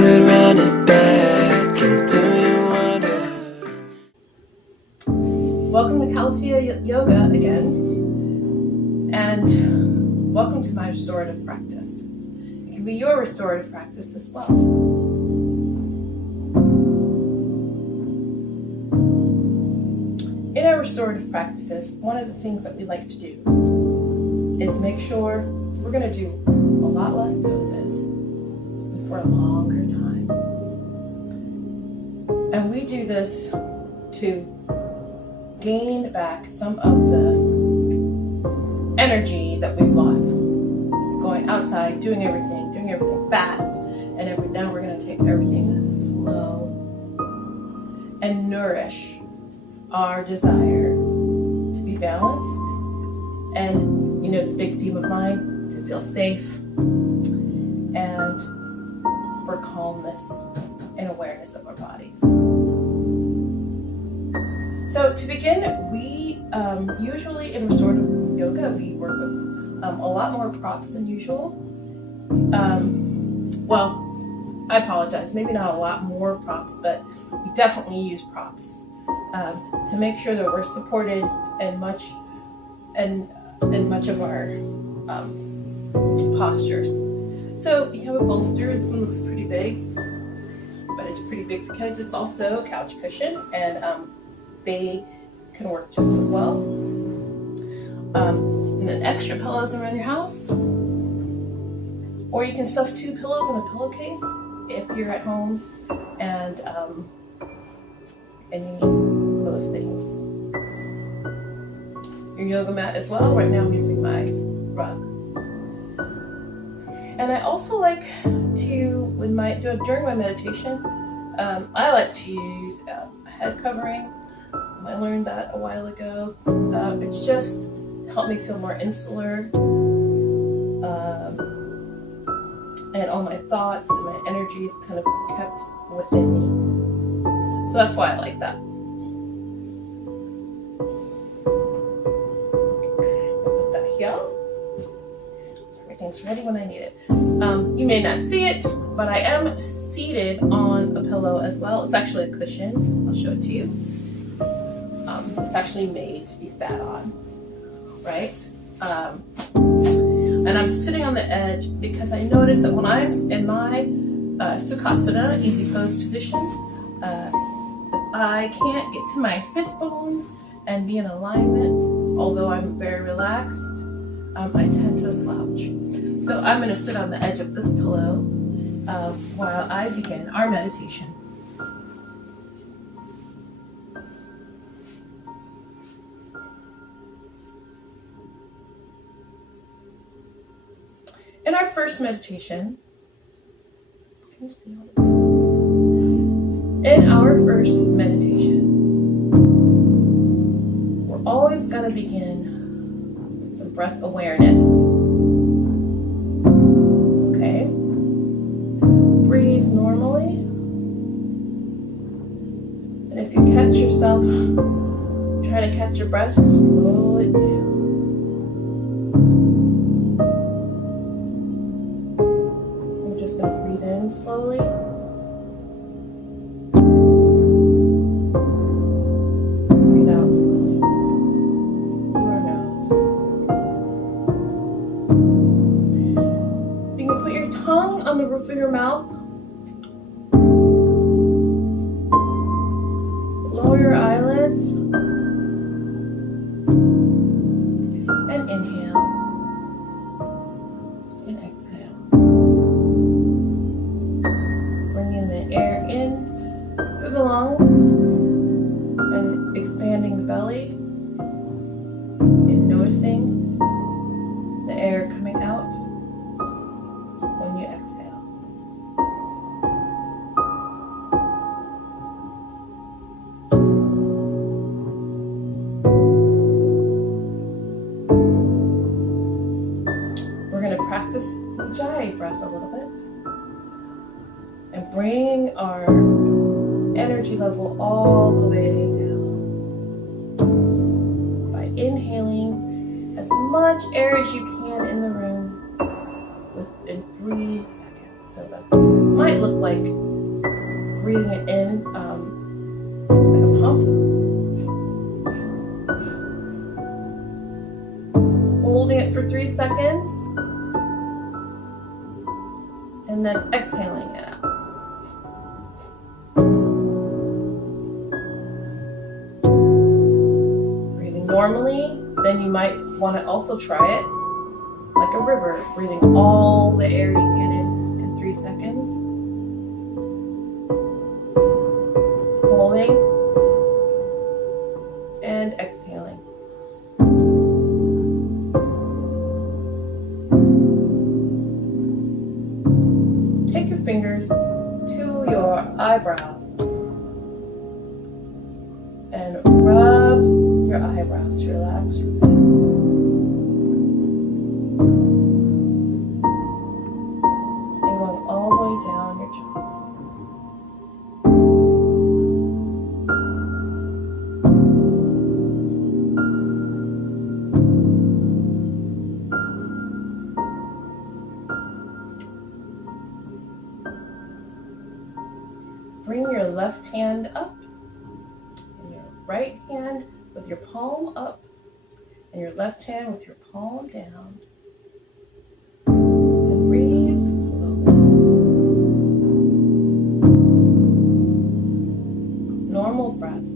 could run it back and do you wonder. Welcome to Calafia Yoga again, and welcome to my restorative practice. It can be your restorative practice as well. In our restorative practices, one of the things that we like to do is make sure we're going to do a lot less poses for a longer time. And we do this to gain back some of the energy that we've lost going outside, doing everything fast, and now we're going to take everything slow and nourish our desire to be balanced. And it's a big theme of mine, to feel safe and for calmness and awareness of our bodies. So to begin, we usually in restorative yoga, we work with a lot more props than usual. Well, I apologize, maybe not a lot more props, but we definitely use props to make sure that we're supported in much of our postures. So you have a bolster. This one looks pretty big, but it's pretty big because it's also a couch cushion, and they can work just as well. And then extra pillows around your house, or you can stuff 2 pillows in a pillowcase if you're at home and you need those things. Your yoga mat as well. Right now I'm using my rug. And I also like to, during my meditation, I like to use a head covering. I learned that a while ago. It's just to help me feel more insular, and all my thoughts and my energy is kind of kept within me. So that's why I like that. Put that here. So everything's ready when I need it. You may not see it, but I am seated on a pillow as well. It's actually a cushion. I'll show it to you. It's actually made to be sat on, right? And I'm sitting on the edge because I noticed that when I'm in my Sukhasana, easy pose position, I can't get to my sit bones and be in alignment. Although I'm very relaxed, I tend to slouch. So I'm going to sit on the edge of this pillow while I begin our meditation. In our first meditation, can you see all this? In our first meditation, we're always going to begin with some breath awareness. Okay? Breathe normally. And if you catch yourself trying to catch your breath, slow it down. Breathe in slowly. Breathe out slowly through our nose. You can put your tongue on the roof of your mouth. Lower your eyelids. And inhale. And exhale. Air in through the lungs and expanding the belly, and noticing the air coming out when you exhale. We're going to practice Ujjayi breath a little bit. And bring our energy level all the way down by inhaling as much air as you can in the room within 3 seconds. So that might look like breathing it in like a pump. Holding it for 3 seconds. And then exhaling it out. Breathing normally, then you might want to also try it like a river, breathing all the air you can in 3 seconds. Holding and exhaling. Take your fingers to your eyebrows and rub your eyebrows to relax your face. And going all the way down your jaw. Bring your left hand up and your right hand with your palm up and your left hand with your palm down. And breathe slowly. Normal breath.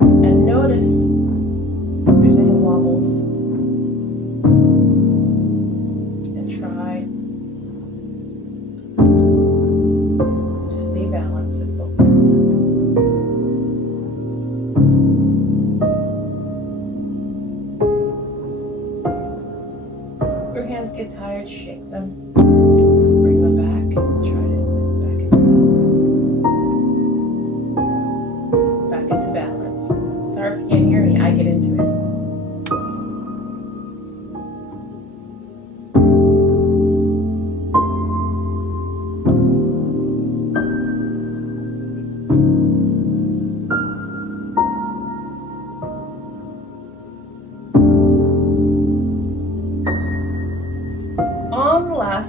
And notice if there's any wobbles. And try balance and focus. Your hands get tired, shake them, bring them back, and try to back into balance. Sorry if you can't hear me, I get into it.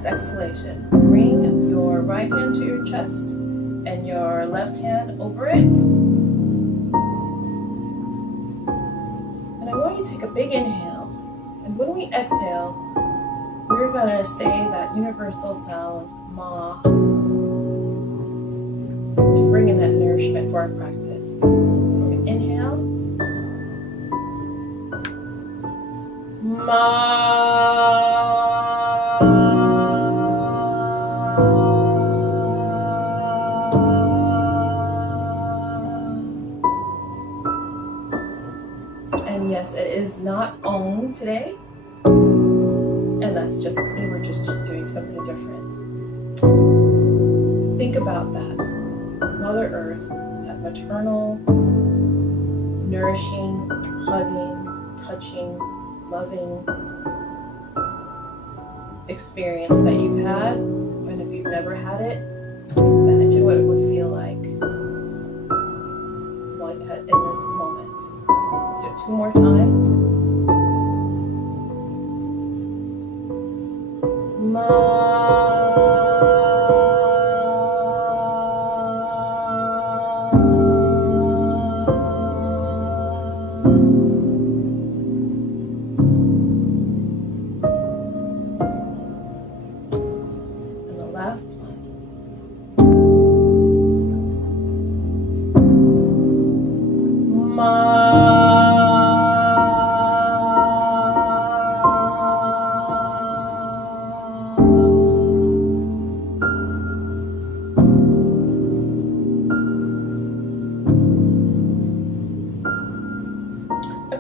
Exhalation. Bring your right hand to your chest and your left hand over it. And I want you to take a big inhale. And when we exhale, we're going to say that universal sound, Ma, to bring in that nourishment for our practice. So we inhale. Ma. And yes, it is not Om today, and that's just, we were just doing something different. Think about that. Mother Earth, that maternal, nourishing, hugging, touching, loving experience that you've had, and if you've never had it, imagine what it would feel like in this moment. Let's do it 2 more times. And the last one.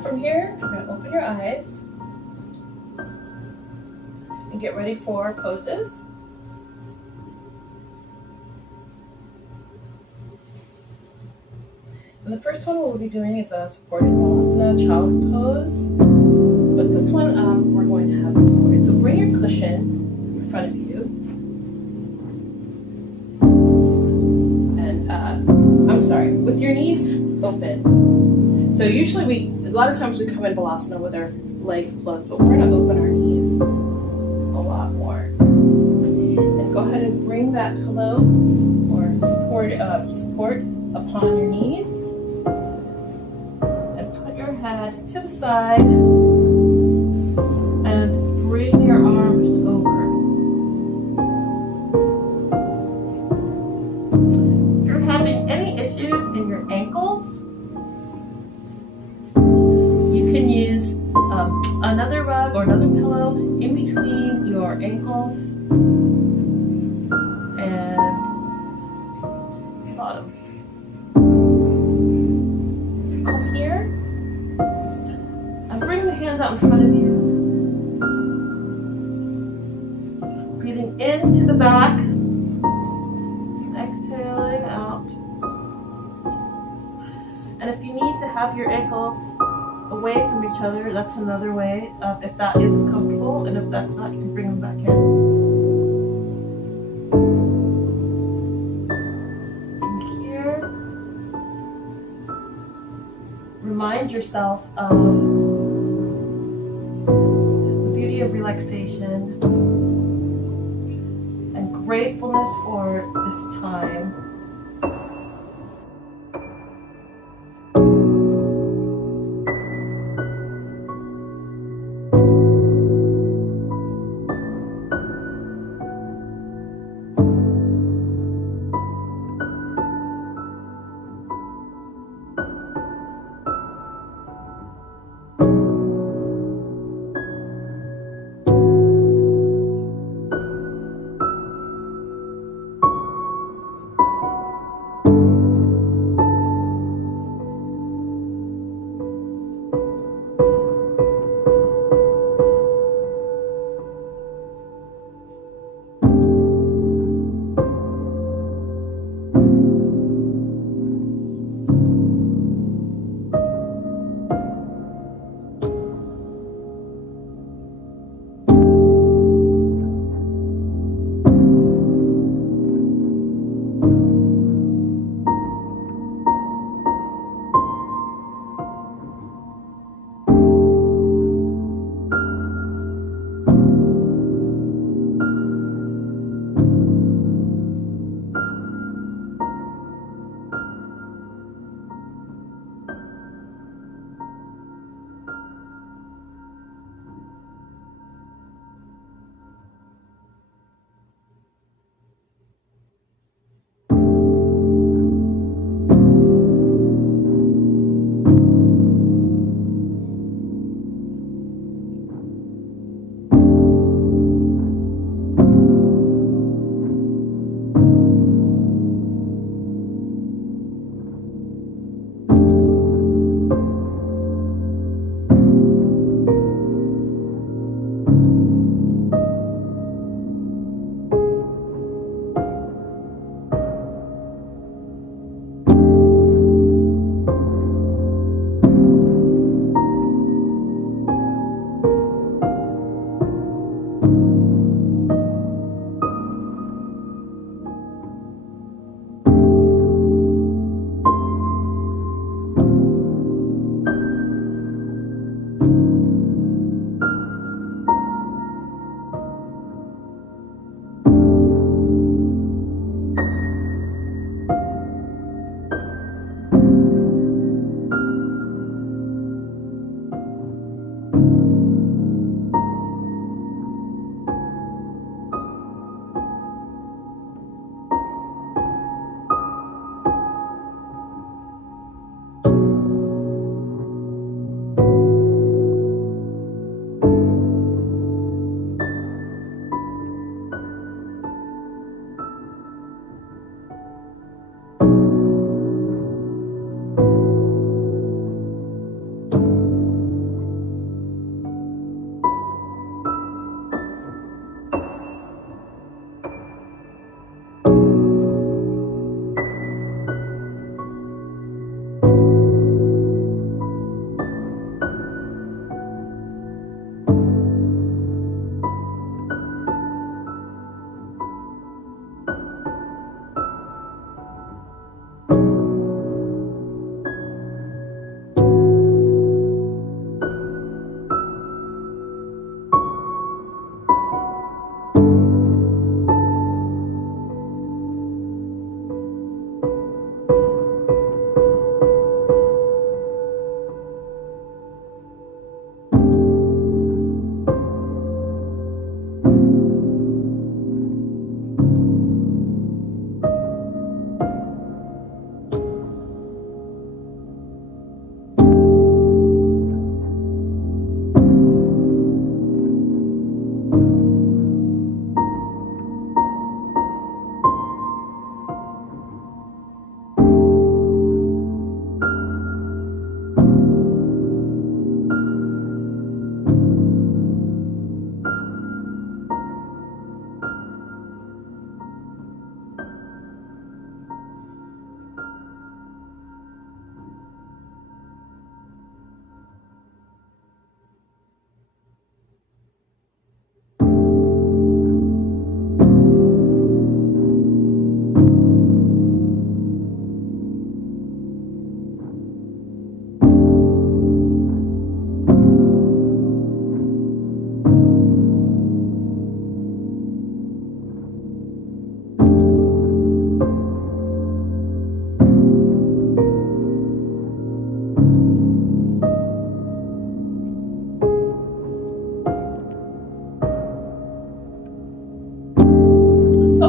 From here, you're going to open your eyes and get ready for poses. And the first one we'll be doing is a supported Balasana, child's pose. But this one, we're going to have it supported. So bring your cushion in front of you. And, I'm sorry, with your knees open. So usually a lot of times we come in Balasana with our legs closed, but we're going to open our knees a lot more. bring that pillow or support upon your knees and put your head to the side and bring your arms over. If you're having any issues in your ankles, you can use another rug or another pillow in between your ankles and bottom. So come here and bring the hands out in front of you. Breathing into the back, exhaling out. And if you need to have your ankles away from each other, that's another way, if that is comfortable, and if that's not, you can bring them back in. And here, remind yourself of the beauty of relaxation and gratefulness for this time.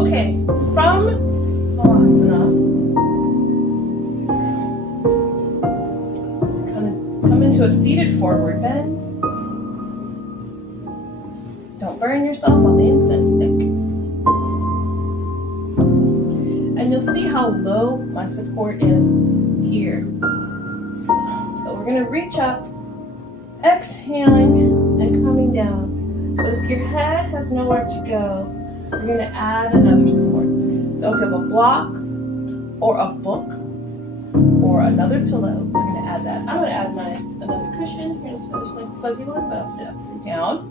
Okay, from Balasana, come into a seated forward bend. Don't burn yourself on the incense stick. And you'll see how low my support is here. So we're going to reach up, exhaling and coming down. But if your head has nowhere to go, we're going to add another support. So if you have a block or a book or another pillow, we're going to add that. I'm going to add another cushion. Here's this nice fuzzy one, but I'll put it upside down.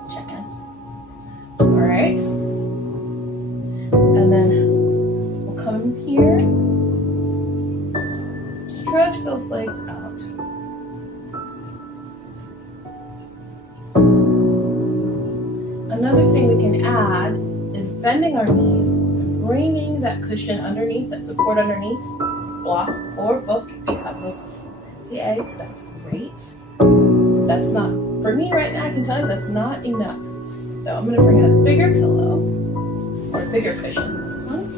Let's check in. All right. And then we'll come in here. Stretch those legs out. Another thing we can add is bending our knees, bringing that cushion underneath, that support underneath, block, or both. If you have those fancy eggs, that's great. That's not, for me right now, I can tell you that's not enough. So I'm going to bring in a bigger pillow, or a bigger cushion, this one.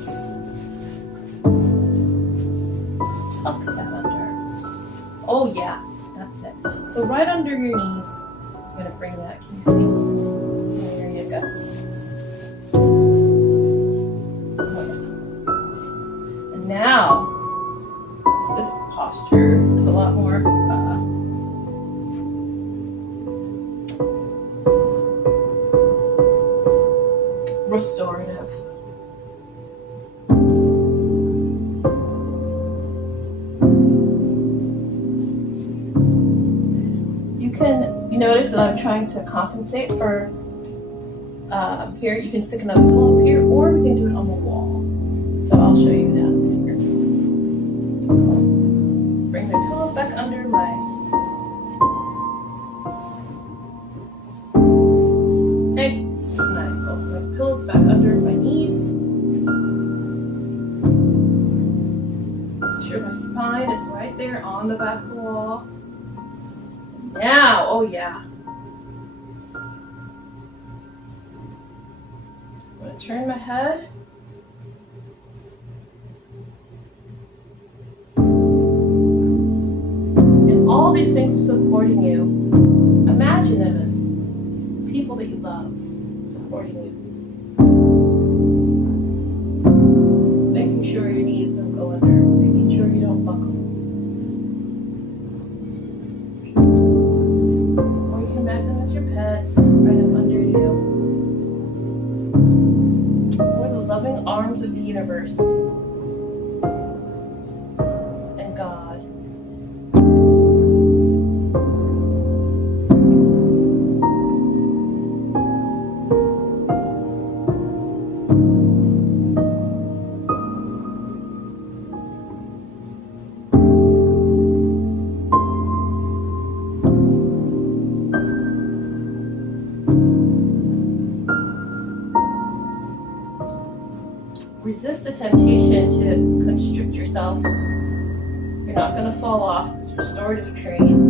Tuck that under. Oh yeah, that's it. So right under your knees, I'm going to bring that, can you see? There you go. And now, this posture is a lot more restorative. You notice that I'm trying to compensate for here. You can stick another pillow up here, or we can do it on the wall. So I'll show you that here. Bring the pillows back under my hey. My pillows back under my knees. Make sure my spine is right there on the back of the wall. Now, oh yeah. I'm going to turn my head. And all these things are supporting you. Imagine them as people that you love supporting you. Making sure your knees don't go under. Making sure you don't buckle. Or you can imagine them as your pets right up under you. Loving arms of the universe and God. Resist the temptation to constrict yourself. You're not going to fall off this restorative train.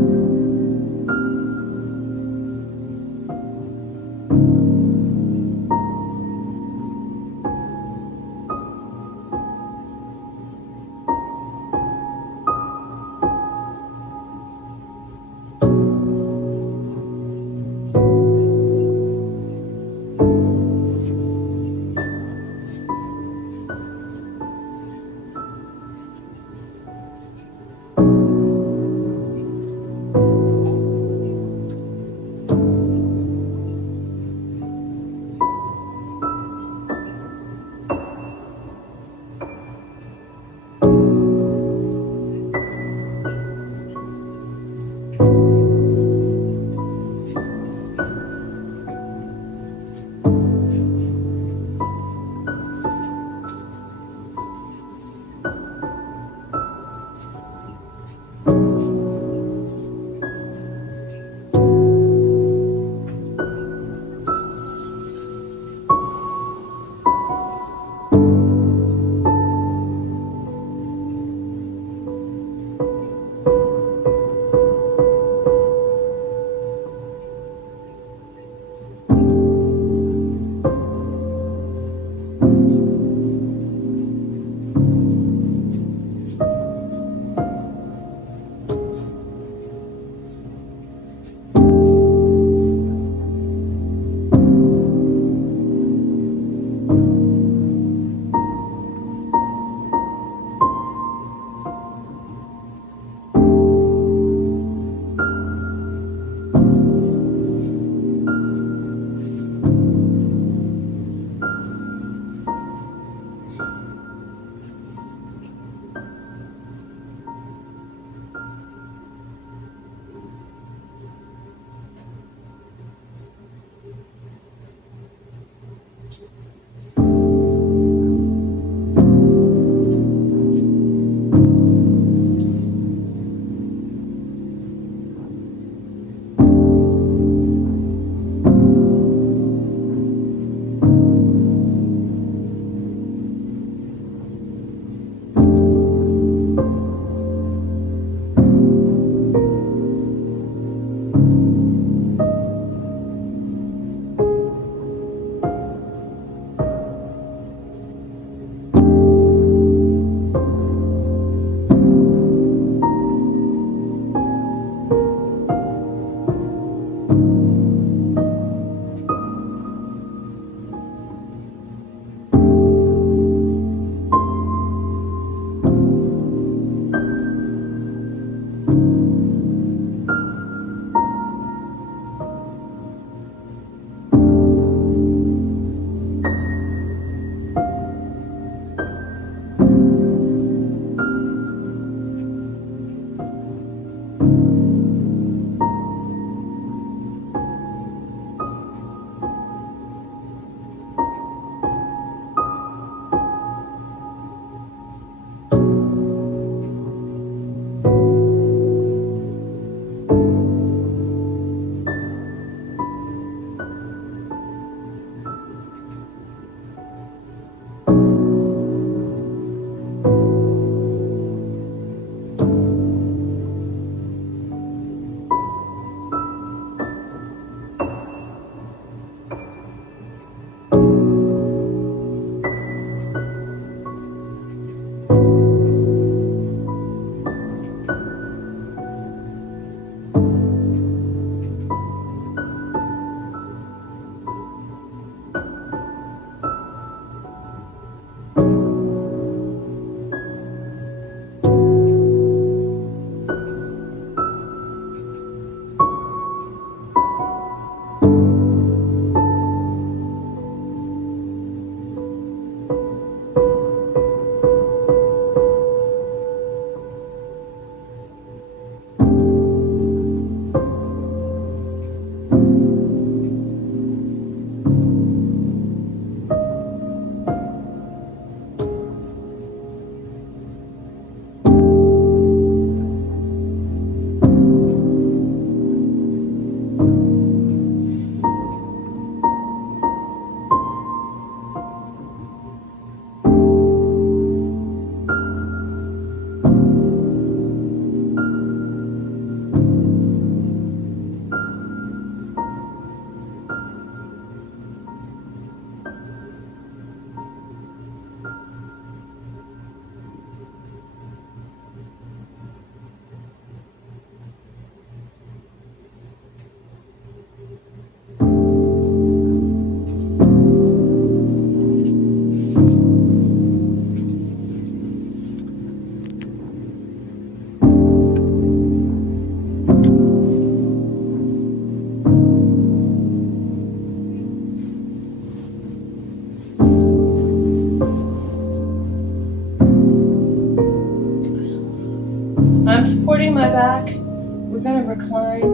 incline,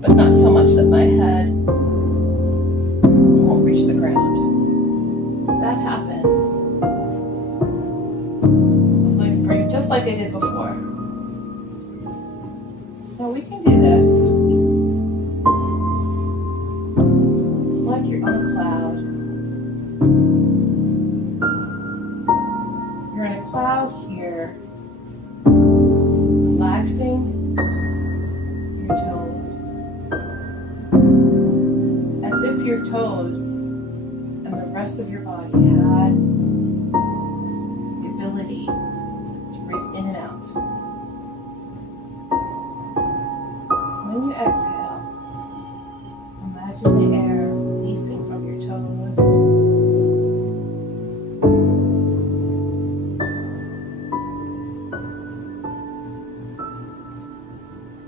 but not so much that my head won't reach the ground. That happens. I'm going to bring it just like I did before. Now we can do this. It's like you're on a cloud. You're in a cloud here, relaxing your toes. As if your toes and the rest of your body had the ability to breathe in and out. When you exhale, imagine the air releasing from your toes.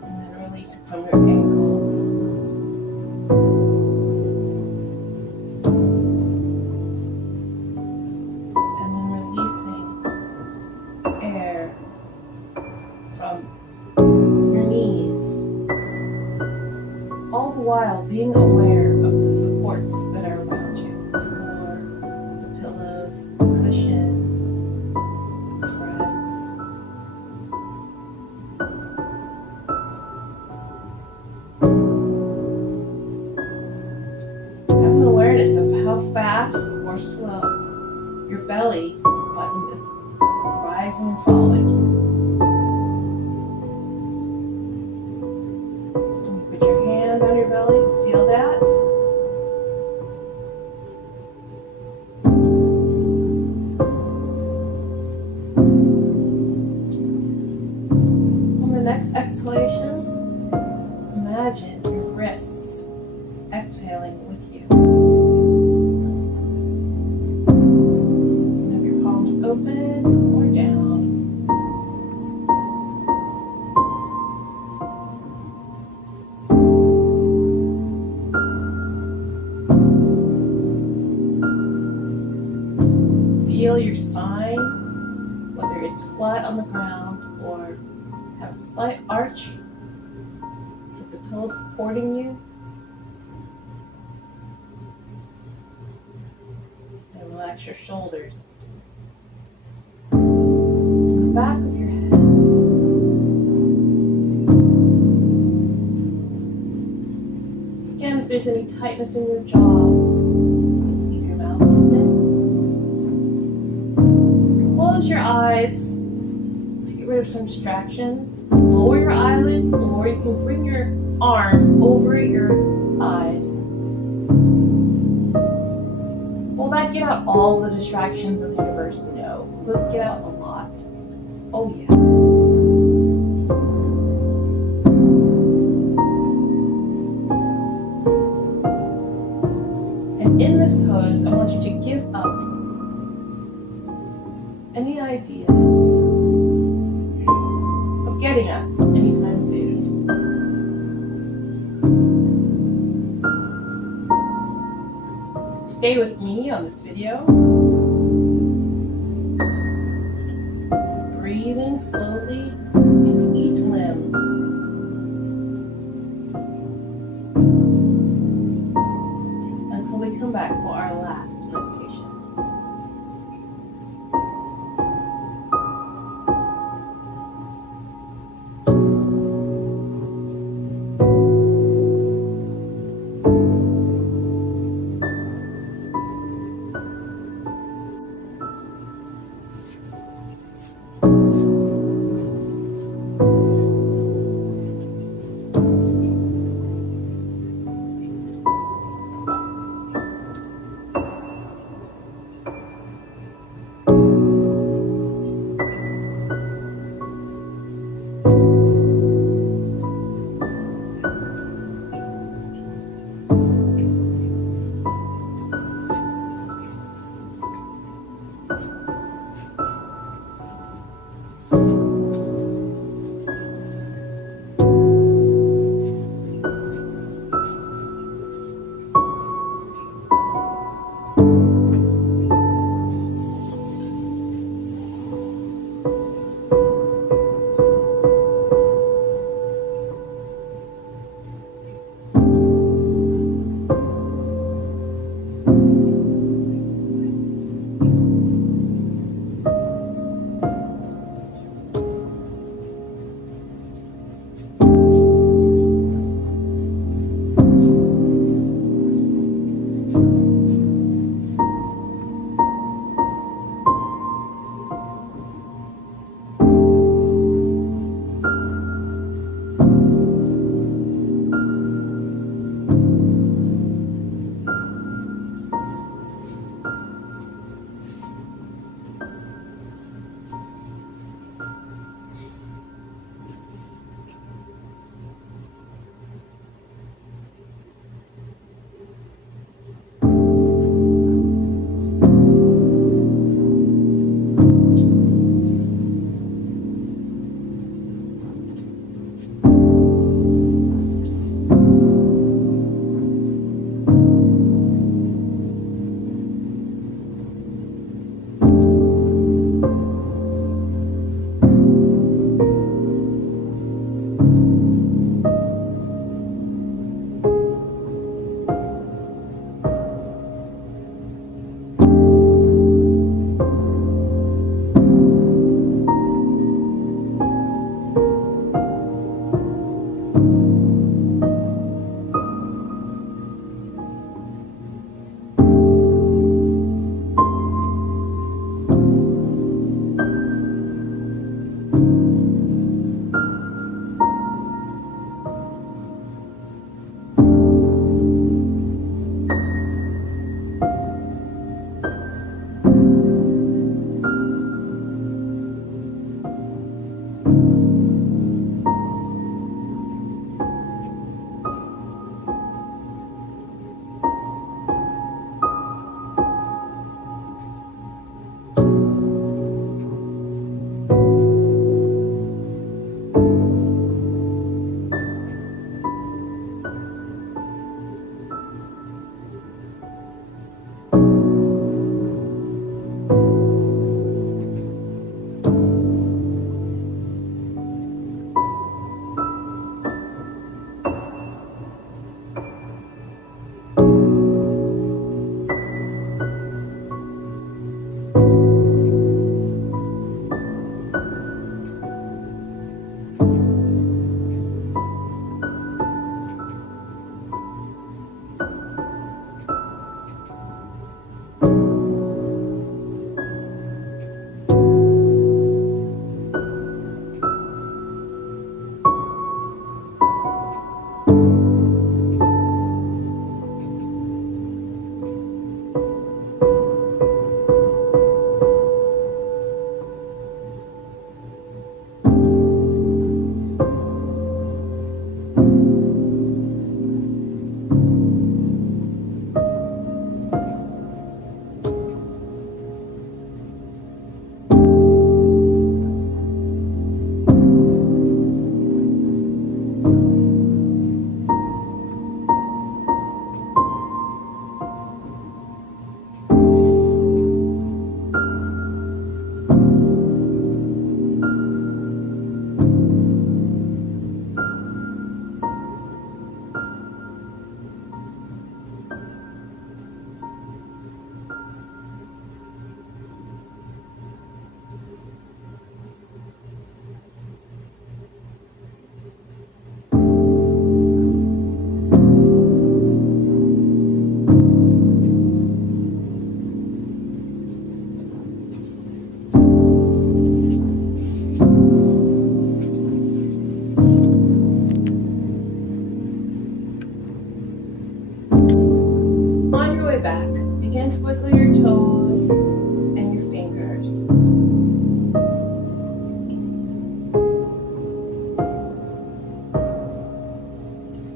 And then releasing from your ankles. And then releasing air from your knees. All the while being aware of the supports that are around you. The floor, the pillows, the cushions, the threads. Have an awareness of how fast or slow your belly button is rising and falling. Put your hand on your belly to feel that. On the next exhalation, imagine your wrists exhaling with you. Have your palms open or down. Feel your spine, whether it's flat on the ground or have a slight arch. Get the pillow supporting you. And relax your shoulders. The back of your head. Again, if there's any tightness in your jaw, keep your mouth open. Close your eyes to get rid of some distraction. Lower your eyelids, or you can bring your arm over your eyes. Will that get out all the distractions of the universe? No. Will it get out a lot? Oh yeah. And in this pose, I want you to give up any ideas of getting up anytime soon. Stay with me on this video. Breathing slowly into each limb. Until we come back for our last meditation.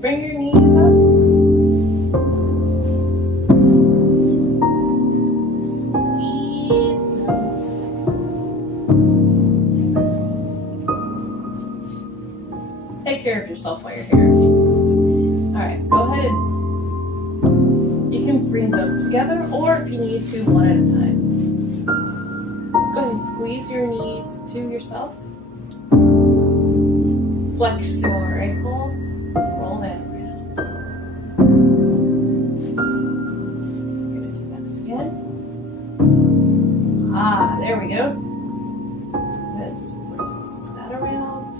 bring your knees up. Squeeze them. Take care of yourself while you're here. Alright, go ahead and you can bring them together, or if you need to, one at a time. Let's go ahead and squeeze your knees to yourself. Flex your ankle, roll that around. We're going to do that again. There we go. Let's bring that around.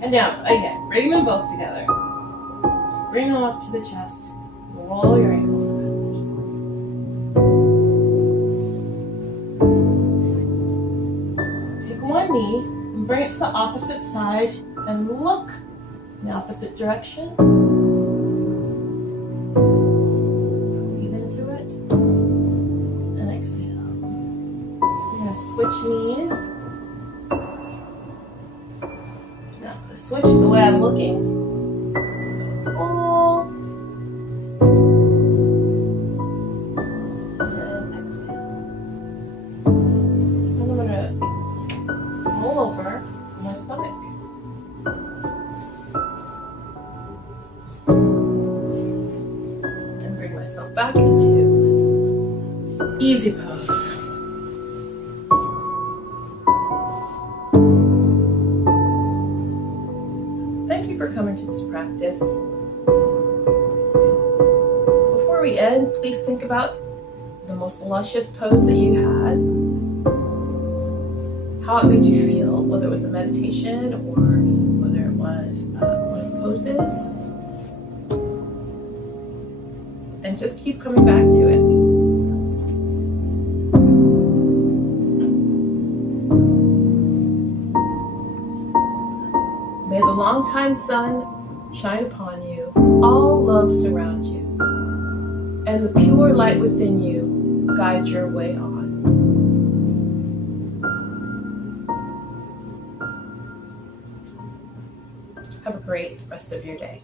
And now, again, bring them both together. Bring them up to the chest. Roll your ankles around. Take one knee and bring it to the opposite side and look in the opposite direction. Breathe into it and exhale. You're going to switch knees. Now, switch the way I'm looking. Pull. And exhale. Then I'm going to roll over my stomach. And bring myself back into easy pose. Thank you for coming to this practice. Before we end, please think about the most luscious pose that you had, how it made you feel, whether it was the meditation or whether it was one of the poses, and just keep coming back to it. May the longtime sun shine upon you, all love surround you, and the pure light within you guide your way on. Have a great rest of your day.